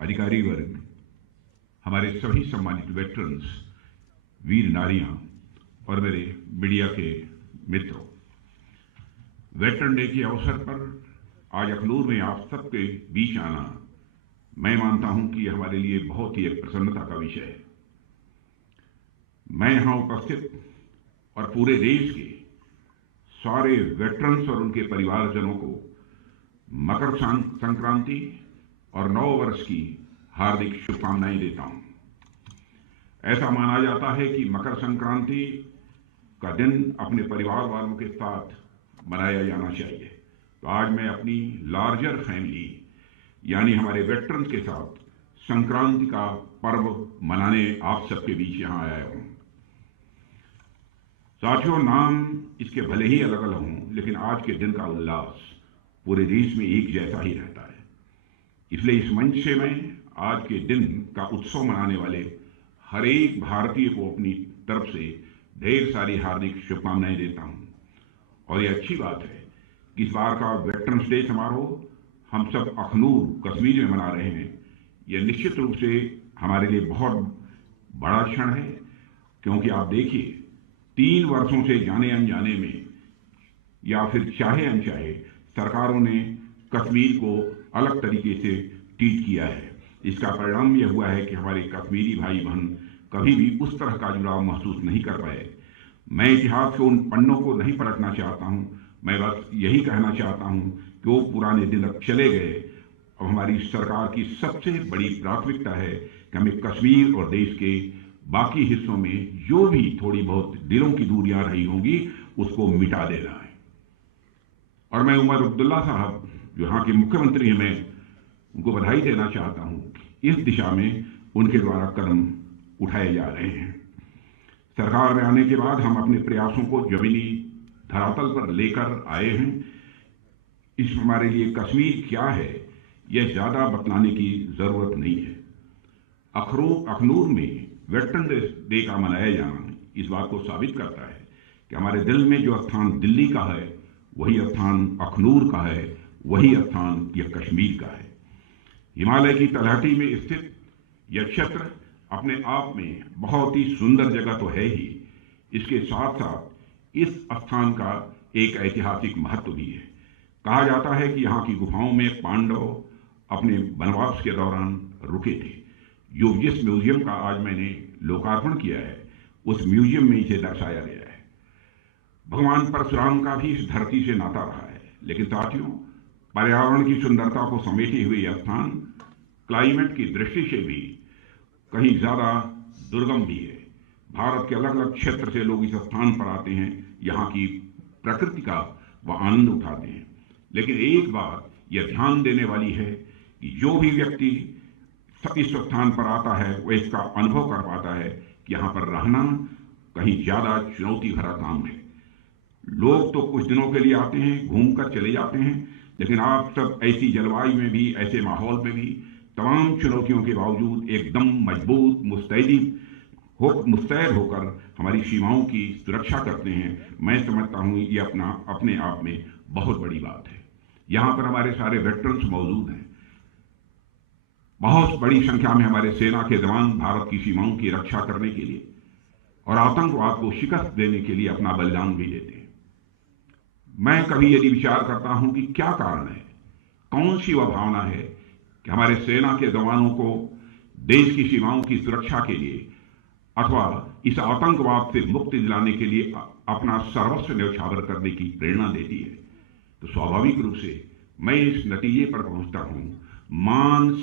अधिकारी वर्ग, हमारे सभी सम्मानित वेटरन्स, वीर नारियां और मेरे मीडिया के मित्रों, वेटरन डे के अवसर पर आज अखनूर में आप सबके बीच आना, मैं मानता हूं कि यह हमारे लिए बहुत ही एक प्रसन्नता का विषय है। मैं यहां उपस्थित और पूरे देश के सारे वेटरन्स और उनके परिवारजनों को मकर संक्रांति और नव वर्ष की हार्दिक शुभकामनाएं देता हूं। ऐसा माना जाता है कि मकर संक्रांति का दिन अपने परिवार वालों के साथ मनाया जाना चाहिए। तो आज मैं अपनी लार्जर फैमिली यानी हमारे वेटरन्स के साथ संक्रांति का पर्व मनाने आप सबके बीच यहां आया हूं। साथियों, नाम इसके भले ही अलग अलग हों, लेकिन आज के दिन का उल्लास पूरे देश में एक जैसा ही रहता है। इसलिए इस मंच से मैं आज के दिन का उत्सव मनाने वाले हर एक भारतीय को अपनी तरफ से ढेर सारी हार्दिक शुभकामनाएं देता हूं। और यह अच्छी बात है कि इस बार का वेटरन्स डे समारोह हम सब अखनूर कश्मीर में मना रहे हैं। यह निश्चित रूप से हमारे लिए बहुत बड़ा क्षण है, क्योंकि आप देखिए 3 वर्षों से जाने अनजाने में या फिर चाहे अनचाहे सरकारों ने कश्मीर को अलग तरीके से ट्रीट किया है। इसका परिणाम यह हुआ है कि हमारे कश्मीरी भाई बहन कभी भी उस तरह का जुड़ाव महसूस नहीं कर पाए। मैं इतिहास के उन पन्नों को नहीं पलटना चाहता हूं, मैं बस यही कहना चाहता हूं कि वो पुराने दिन अब चले गए। अब हमारी सरकार की सबसे बड़ी प्राथमिकता है कि हमें कश्मीर और देश के बाकी हिस्सों में जो भी थोड़ी बहुत दिलों की दूरियां रही होंगी उसको मिटा देना है। और मैं उमर अब्दुल्ला साहब जो यहाँ के मुख्यमंत्री हैं, मैं उनको बधाई देना चाहता हूं कि इस दिशा में उनके द्वारा कदम उठाए जा रहे हैं। सरकार में आने के बाद हम अपने प्रयासों को जमीनी धरातल पर लेकर आए हैं। इस हमारे लिए कश्मीर क्या है यह ज्यादा बतलाने की जरूरत नहीं है। अखनूर में वेटरन डे का मनाया जाना इस बात को साबित करता है कि हमारे दिल में जो स्थान दिल्ली का है वही स्थान अखनूर का है, वही स्थान यह कश्मीर का है। हिमालय की तलहटी में स्थित यह क्षेत्र अपने आप में बहुत ही सुंदर जगह तो है ही, इसके साथ साथ इस स्थान का एक ऐतिहासिक महत्व भी है। कहा जाता है कि यहाँ की गुफाओं में पांडव अपने वनवास के दौरान रुके थे। जो जिस म्यूजियम का आज मैंने लोकार्पण किया है उस म्यूजियम में इसे दर्शाया गया है। भगवान परशुराम का भी इस धरती से नाता रहा है। लेकिन साथियों, पर्यावरण की सुंदरता को समेटे हुए यह स्थान क्लाइमेट की दृष्टि से भी कहीं ज्यादा दुर्गम भी है। भारत के अलग अलग क्षेत्र से लोग इस स्थान पर आते हैं, यहाँ की प्रकृति का वह आनंद उठाते हैं। लेकिन एक बात यह ध्यान देने वाली है कि जो भी व्यक्ति इस स्थान पर आता है वह इसका अनुभव कर पाता है कि यहाँ पर रहना कहीं ज्यादा चुनौती भरा काम है। लोग तो कुछ दिनों के लिए आते हैं, घूमकर चले जाते हैं, लेकिन आप सब ऐसी जलवायु में भी, ऐसे माहौल में भी तमाम चुनौतियों के बावजूद एकदम मजबूत मुस्तैद होकर हमारी सीमाओं की सुरक्षा करते हैं। मैं समझता हूं ये अपने आप में बहुत बड़ी बात है। यहां पर हमारे सारे वेटरन्स मौजूद हैं। बहुत बड़ी संख्या में हमारे सेना के जवान भारत की सीमाओं की रक्षा करने के लिए और आतंकवाद को शिकस्त देने के लिए अपना बलिदान भी देते हैं। मैं कभी यदि विचार करता हूं कि क्या कारण है, कौन सी वह भावना है कि हमारे सेना के जवानों को देश की सीमाओं की सुरक्षा के लिए अथवा इस आतंकवाद से मुक्ति दिलाने के लिए अपना सर्वस्व न्यौछावर करने की प्रेरणा देती है, तो स्वाभाविक रूप से मैं इस नतीजे पर पहुंचता हूं, मान